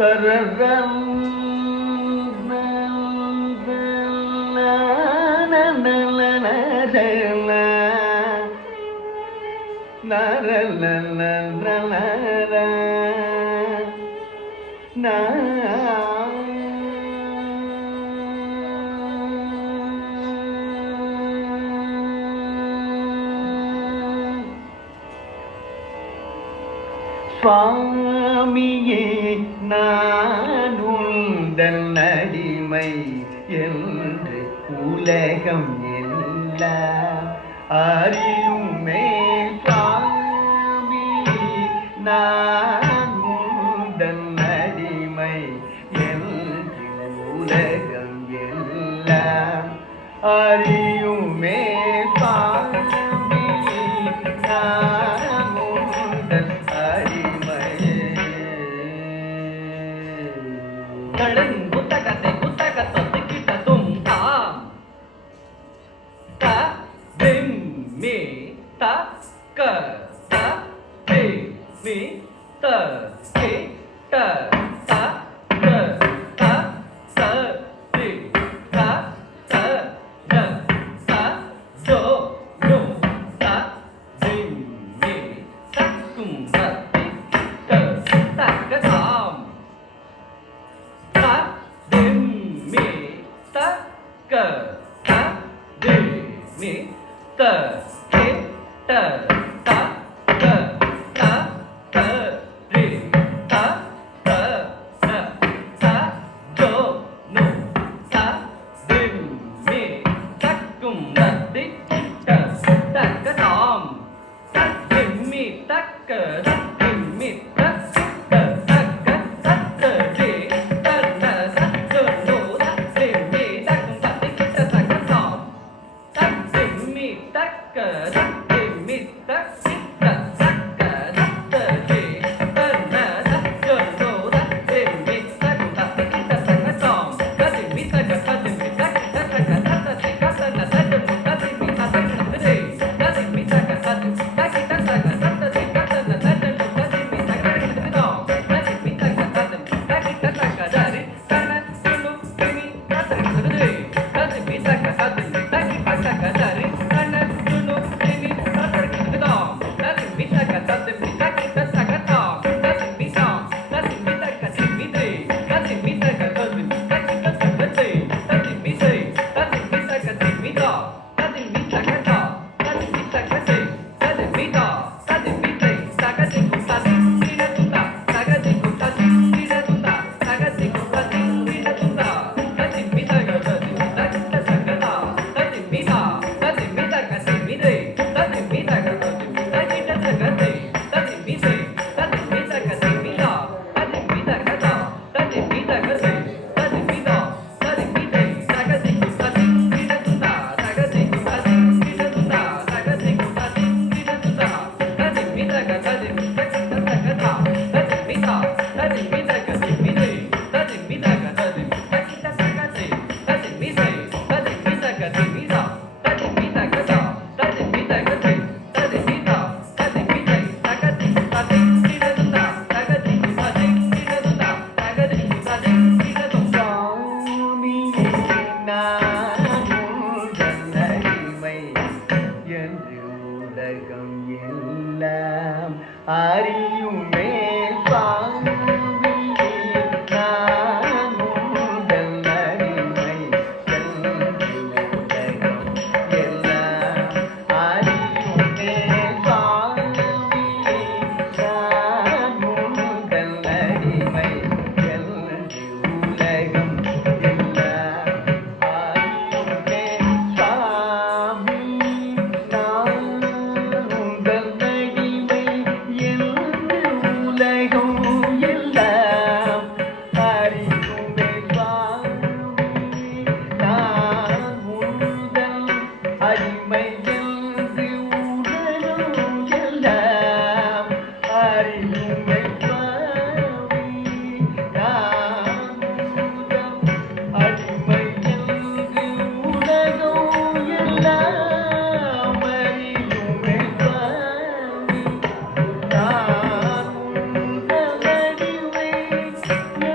தரரம் சுவாமியே நான் உந்தன் அடிமை என்று உலகம் எல்லாம் அறியுமே. சுவாமியே நான் உந்தன் அடிமை என்று உலகம் எல்லாம் அறியுமே. புத்தகத்தை புத்தகத்தை கிட்ட தும்தாம் த திம் மீ த க த தி மீ த கி ட த த த த தி த த த த ஜோ நோ த திம் மீ த கும் த தி ட த க தாம் க த தி மீ த கி ட த த த த ரி த த த த ஜோ நோ த தி மீ த கும் த தி ட த க தாம் த தி மீ த க த தி மீ த த த க த த ரி த த த ஜோ நோ த தி மீ த கும் த தி க த க தாம் த தி மீ த க த தி மீ த சி த த க த த ரி த ந த ஜோ நோ த தி மீ த கும் த தி க த க தாம் த தி மீ த க த தி மீ த க த க த த தி க த ந த ஜோ நோ த தி மீ த த க த ரி த தி மீ த க த தி த கி த த க த த தி க த ந த ஜோ நோ த தி மீ த க த க தாம் த தி மீ த க த தி த கி த த க த ரி த ந ஜோ நோ தி மீ த த க த ரி த தி மீ த க த தி த கி த த க த ரி த ந ஜோ நோ தி மீ த த க த தாம் த தி மீ த க த தி த கி த த க தாம் த தி மீ தாம் த தி மீ த க தி மீ தி த தி மீ த க த தி த கி த த க தி த தி மீ தி த தி மீ த க தி மீ தா த தி மீ த க தா த தி மீ த க தி த தி மீ தா த தி மீ தி த க தி கு த தி தி ன து தா த க தி கு த தி தி ன து தா த க தி கு த தி தி ன து தா த தி மீ த க த தி த கி த த க தா த தி மீ தா த தி மீ த க தி மீ தி த தி மீ த க த தி த கி த த க தி த தி மீ தி த தி மீ த க தி மீ தா த தி மீ த க தா த தி மீ த க தி த தி மீ தா த தி மீ தி த க தி கு த தி தி ன து தா த க தி கு த தி தி ன து தா த க தி கு த தி தி ன து தா த தி மீ த க த தி த கி த த க தா த தி மீ தா த தி மீ த க தி மீ தி த தி மீ த க த தி த கி த த க தி த தி மீ தி த தி மீ த க தி மீ தா த தி மீ த க தா த தி மீ த க தி த தி மீ தா த தி மீ தி த க தி கு த தி தி ன து தா த க தி கு த தி தி ன து தா த க தி கு த தி தி ன து தா. சுவாமியே நான் உந்தன் அடிமை என்று உலகம் எல்லாம் அறியுமே. சுவாமியே நான் உந்தன் அடிமை என்று உலகம் எல்லாம் அறியுமே. சுவாமியே நான் உந்தன் அடிமை என்று உலகம் எல்லாம் அறியுமே. சுவாமி நான் உந்தன் அடிமை என்று உலகம் எல்லாம் அறியுமே. சுவாமி நான் உந்தன் அடிமை என்று உலகம் எல்லாம் அறியுமே. சுவாமி நான் உந்தன் அடிமை என்று உலகம் எல்லாம் அறியுமே. சுவாமி நான் உந்தன் அடிமை என்று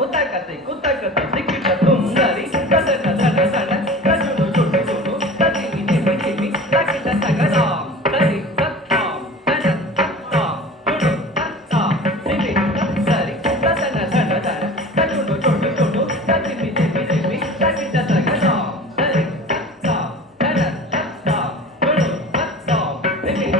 குத்தகத்தை குத்தகத்தை சிக்கிட்ட துங்கரி ததன தன தன தஜுனு சுடு சுடு ததிமி திமி திமி தகிட்ட தகதாம் தரி தத்தாம் தன தத்தாம் சுடு தத்தாம் திமி தரி ததன தன தன தஜுனு சுடு சுடு ததிமி திமி திமி தகிட்ட தகதாம் தரி தத்தாம் தன தத்தாம் சுடு தத்தாம் திமி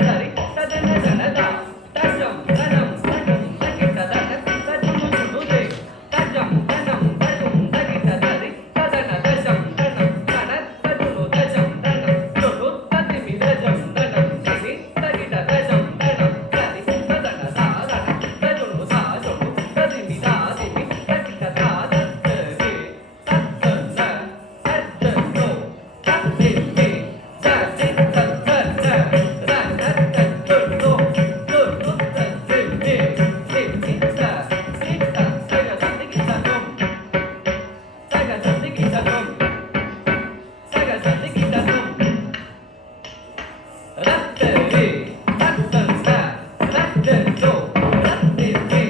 தரி ததன தன தாம் தஜம் தனம் தனம் தகிட்ட தன தஜுனு சுடு தே தஜம் தனம் தஜம் தகிட்ட தரி ததன தஜம் தனம் தன தஜுனு தஜம் தனம் சுடு ததிமி தஜம் தனம் திமி தகிட்ட தஜம் தனம் தரி ததன தாதன தஜுனு தாஜுனு ததிமி தாதிமி தகிட்ட தாதத்தரி தத்தன தஜ்ஜனு ததிமி ததி தத்தன ரனத்தஜுனு சுடு ததிமி திமித்த தித்த தகததிகிதனும் தகததிகிதனும் தகததிகிதனும் ரத்தரி ரத்தன ரத்தனோ ரத்திமி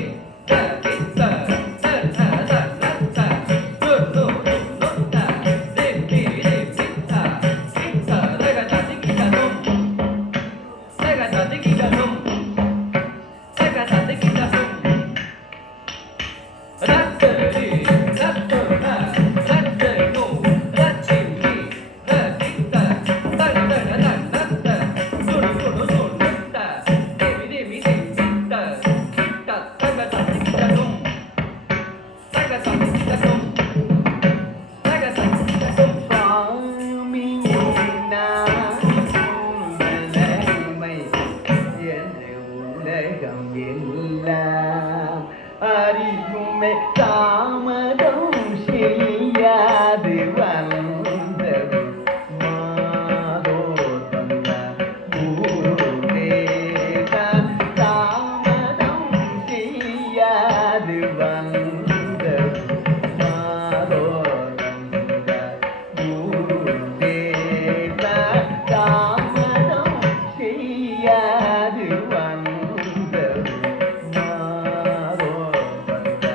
தகித்த தன தனத்த சுடு நுத்த திமி திமித்த தித்த தகததிகிதனும் தகததிகிதனும் தகததிகிதனும் ரத்தரி ரத்தன ரத்தனோ ரத்திமி ரதித்த தன தன தனத்த சுடு சுடு சுடுத்த திமி திமி திமித்த தித்த தகததிகிதனும் தகததிகிதனும் தகததிகிதனும் சுவாமி உன்னை என்று உலகம் எல்லாம் அறியுமே தாமதம் செய்யாது வந்தது மாதோ தந்த ஊரேதா தாமதம் செய்யாது வந்தது மாதோ தந்த ஊரேதா தாமதம் செய்யாது வந்தது மாதோ தந்த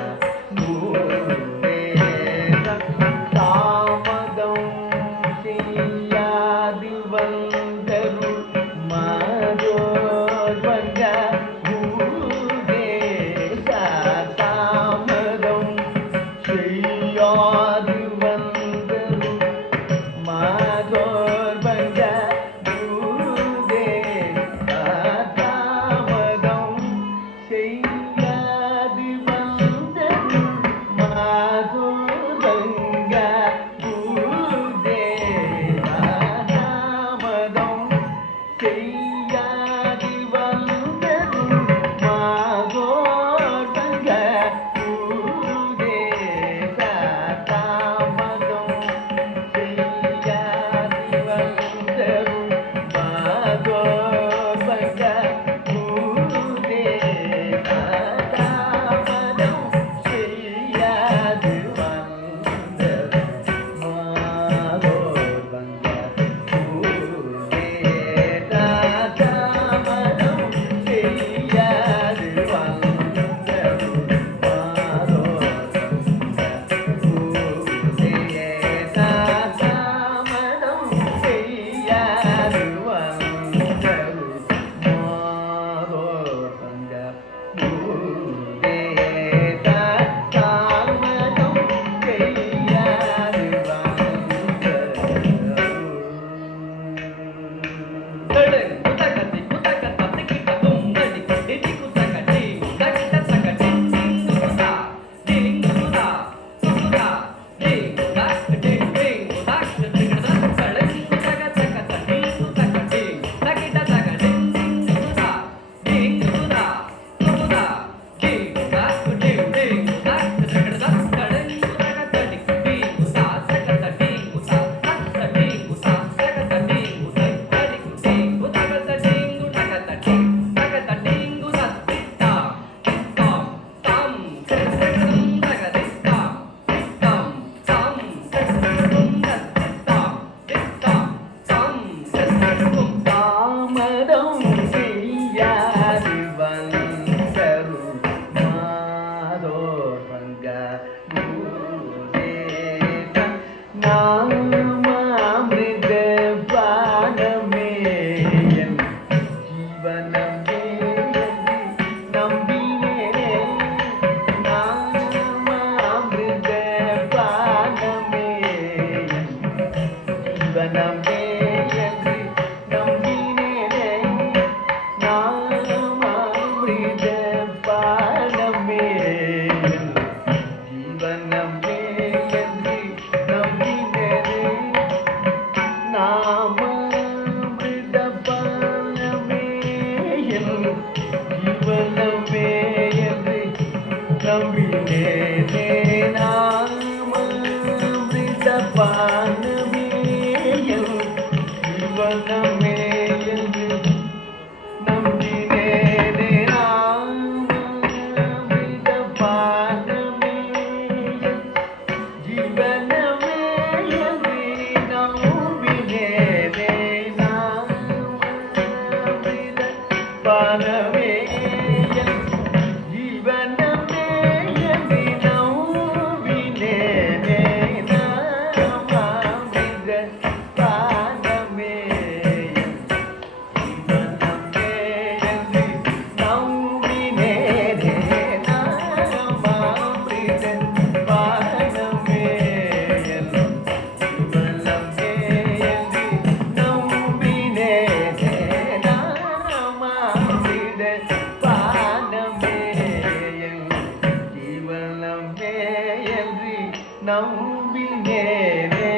நம்பினேனே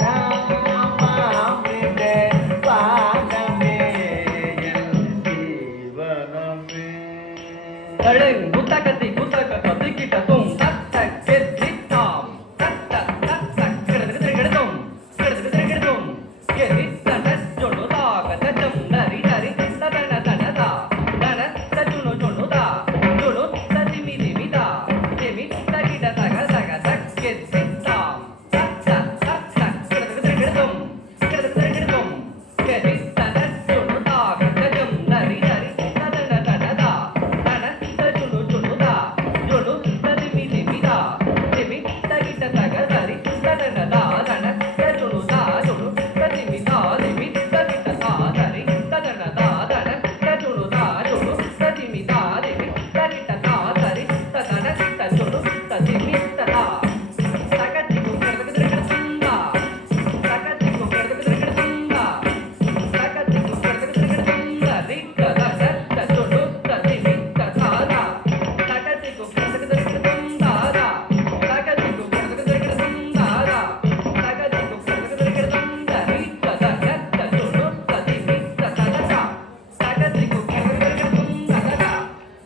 நாமாமிட பாதமே என் ஜீவனமே. தழுங் குத்தகத்தி குத்தக கத்திக்கிட்ட தும் தத்தக் கெத்தித்தாம் தத்தக் தத்தக் கிடதுக்கு திருகிடுதும் கிடதுக்கு திருகிடுதும் எரித்தன ஜொண்ணுதாக தஜம் நரி நரி ததன தனதா தன தஜுனு ஜொண்ணுதா ஜொண்ணு ததிமி திமிதா திமி தகிட தக தக தக் கெத்தித்தாம் தத்தக் தத்தக் கிடதுக்கு திருகிடுதும் கிடதுக்கு திருகிடுதும் எரித்தன ஜொண்ணுதாக தஜம் நரி நரி ததன தனதா தன தஜுனு ஜொண்ணுதா ஜொண்ணு ததிமி திமிதா திமி தகிட தக தரி ததனதா தன தஜுனுதா ஜொண்ணு ததிமிதா திமி தகிட தா தரி ததனதா தன தஜுனுதா ஜொண்ணு ததிமிதா திமி தகிட தா தரி ததன தஜுனு ததிமி ததா தகதிக்கு கிடதுக்கு திருகிடுதுந்தா தகதிக்கு கிடதுக்கு திருகிடுதுந்தா தகதிக்கு கிடதுக்கு திருகிடுதுந்தா ரித்ததன தஜுனு ததிமி ததாதா தகதிக்கு கிடதுக்கு திருகிடுதுந்தாதா தகதிக்கு கிடதுக்கு திருகிடுதுந்தாதா தகதிக்கு கிடதுக்கு திருகிடுதுந்தா ரித்ததன தஜுனு ததிமி ததாதா தகதிக்கு கிடதுக்கு திருகிடுதுந்தாதா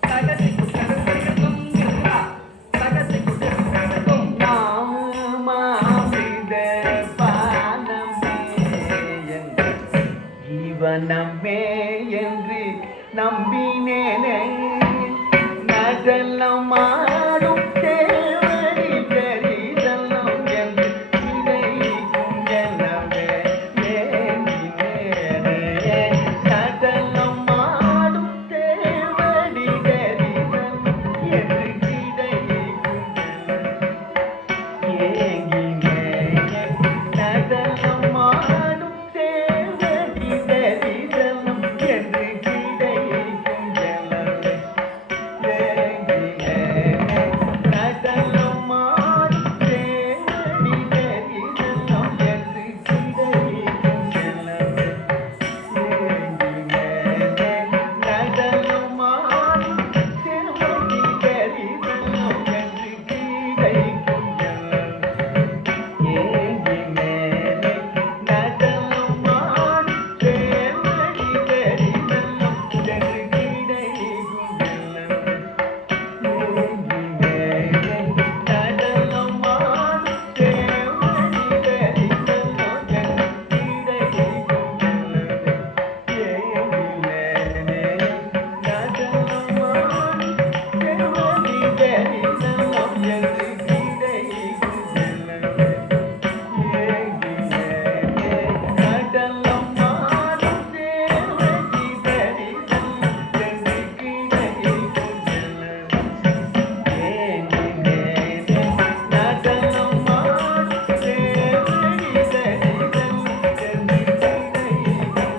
தகதிக்கு கிடதுக்கு திருகிடுதுந்தாதா தகதிக்கு கிடதுக்கு திருகிடுதும் நாமாமித பானமே என் ஜீவனமே என்று நம்பினேனே நடனமாடும் தேவடி தரிசனம் என்று கிடைக்கும் எனவே ஏங்கினேனே. நடனமாடும் தேவடி தரிசனம் என்று கிடைக்கும் ஏங்கினேனே. நடனமாடும் தேவடி தரிசனம் என்று கிடைக்கும் எனவே ஏங்கினேனே. நடனமாடும் தேவடி தரிசனம் என்று கிடைக்கும் எனவே ஏங்கினேனே. நடனமாடும் தேவடி தரிசனம் என்று கிடைக்கும் எனவே ஏங்கினேனே. நடனமாடும் தேவடி தரிசனம் என்று கிடைக்கும் எனவே ஏங்கினேனே. நடனமாடும் தேவடி தரிசனம் என்று கிடைக்கும் எனவே ஏங்கினேனே. நடனமாடும் தேவடி தரிசனம் என்று கிடைக்கும் எனவே ஏங்கினேனே. நடனமாடும் தேவடி தரிசனம் என்று கிடைக்கும் எனவே ஏங்கினேனே. நடனமாடும் தேவடி தரிசனம் என்று கிடைக்கும்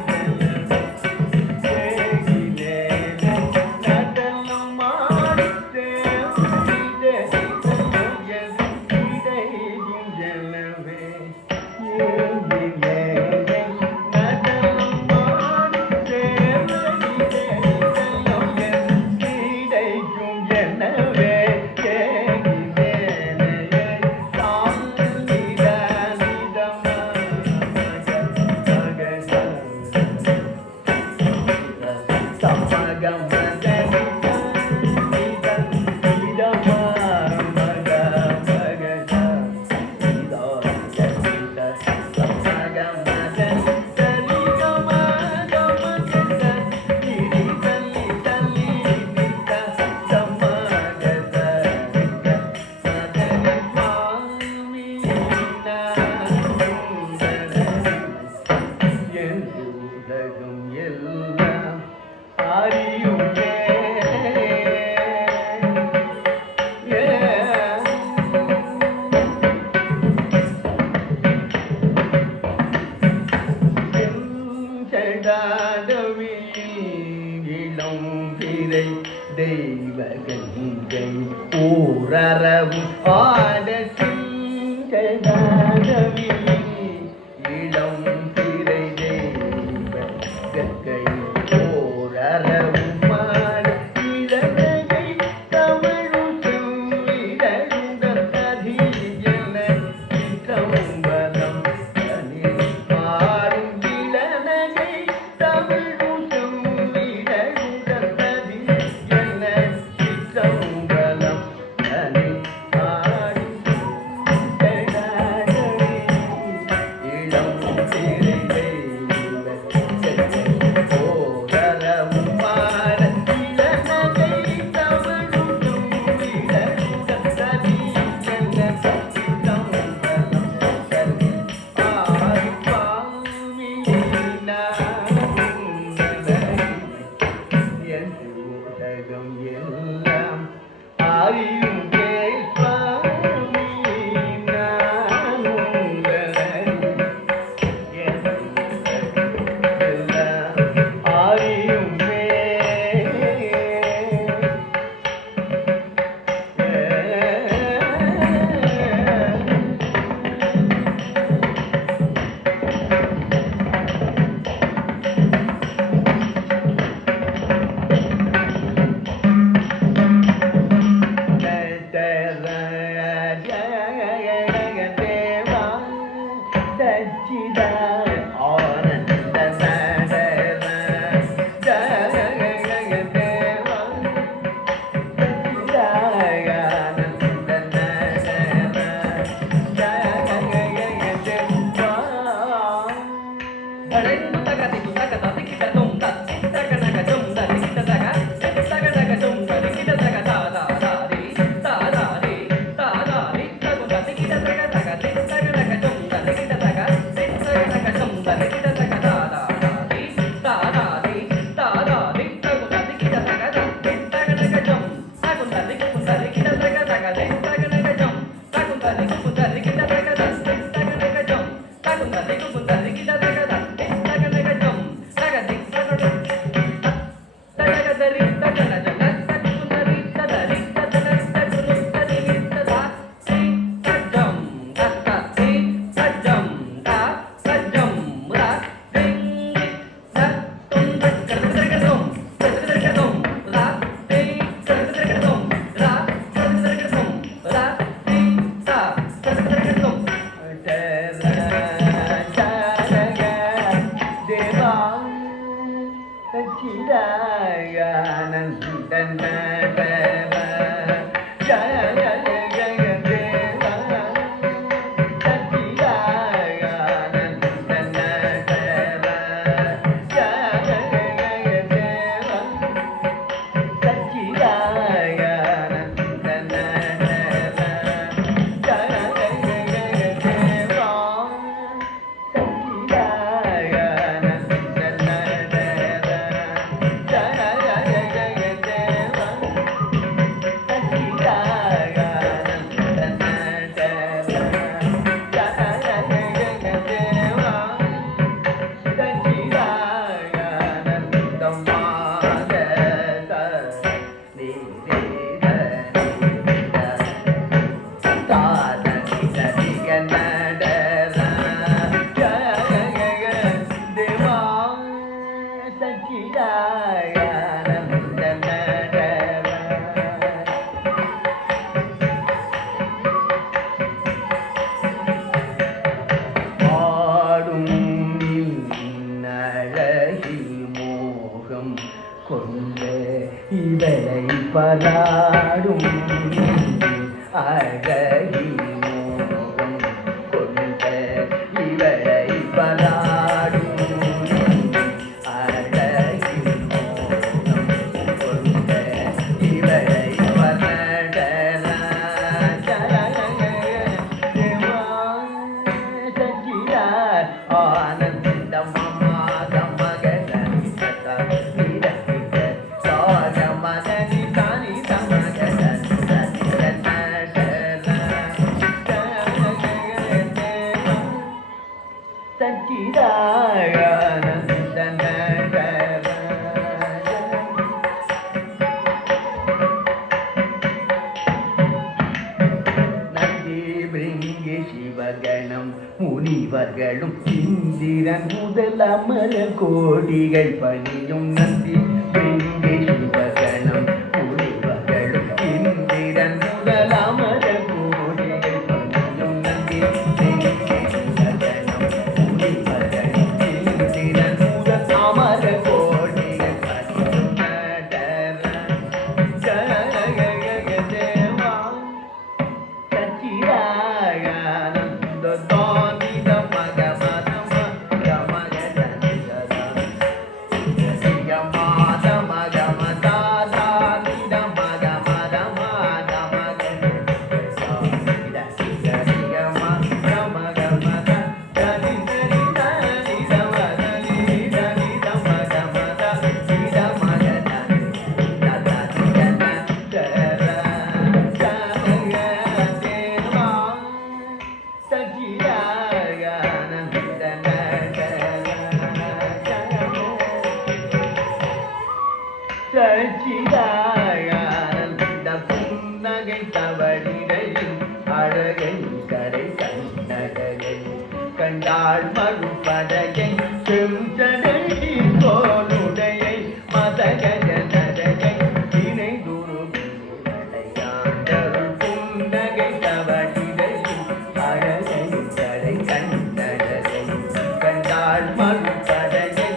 ஏங்கினேனே. நடனமாடும் தேவடி தரிசனம் என்று கிடைக்கும் எனவே ஏங்கினேனே. நடனமாடும் தேவடி தரிசனம் என்று கிடைக்கும் எனவே ஏங்கினேனே. சாந்திதா நிதமா மகசா என்று உலகம் எல்லாம் அறியுமே. செஞ்சடாடவியில் இளம் பிறை தெய்வகங்கை ஊரறவும் ஆட செஞ்சடாடவியில் இளம் பிறை தெய்வ கங்கை ஓரறவும் மாட இளநகை தமிழும் செவ்விடருடன் கதியன அழகில் மோகம் கொண்ட இவளை பலாடும் அழகில் மோகம் கொண்ட இவளை ஆனந்தம் சிவகணம் முனிவர்களும் இந்திரன் முதல் அமர கோடிகள் பணியும் நந்தி பிரிங்கே சிவகணம் முனிவர்களும் இந்திரன் முதல் அமர கோடிகள் பணியும் நந்தி பிரிங்கே சிவகணம் முனிவர்களும் இந்திரன் முதல் அமர கோடிகள் பணியும் சச்சிதானந்த புன்னகை தவழிடையும் அழகை கரை கண்ணகை கண்டாள் மறுபடையை செஞ்சடை கோலுடையை மதகஜ நடையை தினை குருவிளையாண்டருள் புன்னகை தவழிடையும் அழகை கரை கண்ணகை கண்டாள் மறுபடையை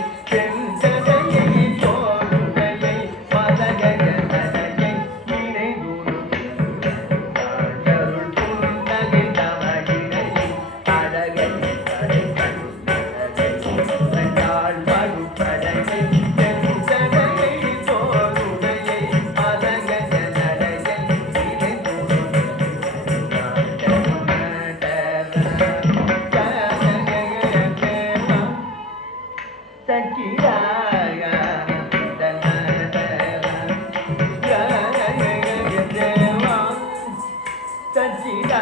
சச்சிதா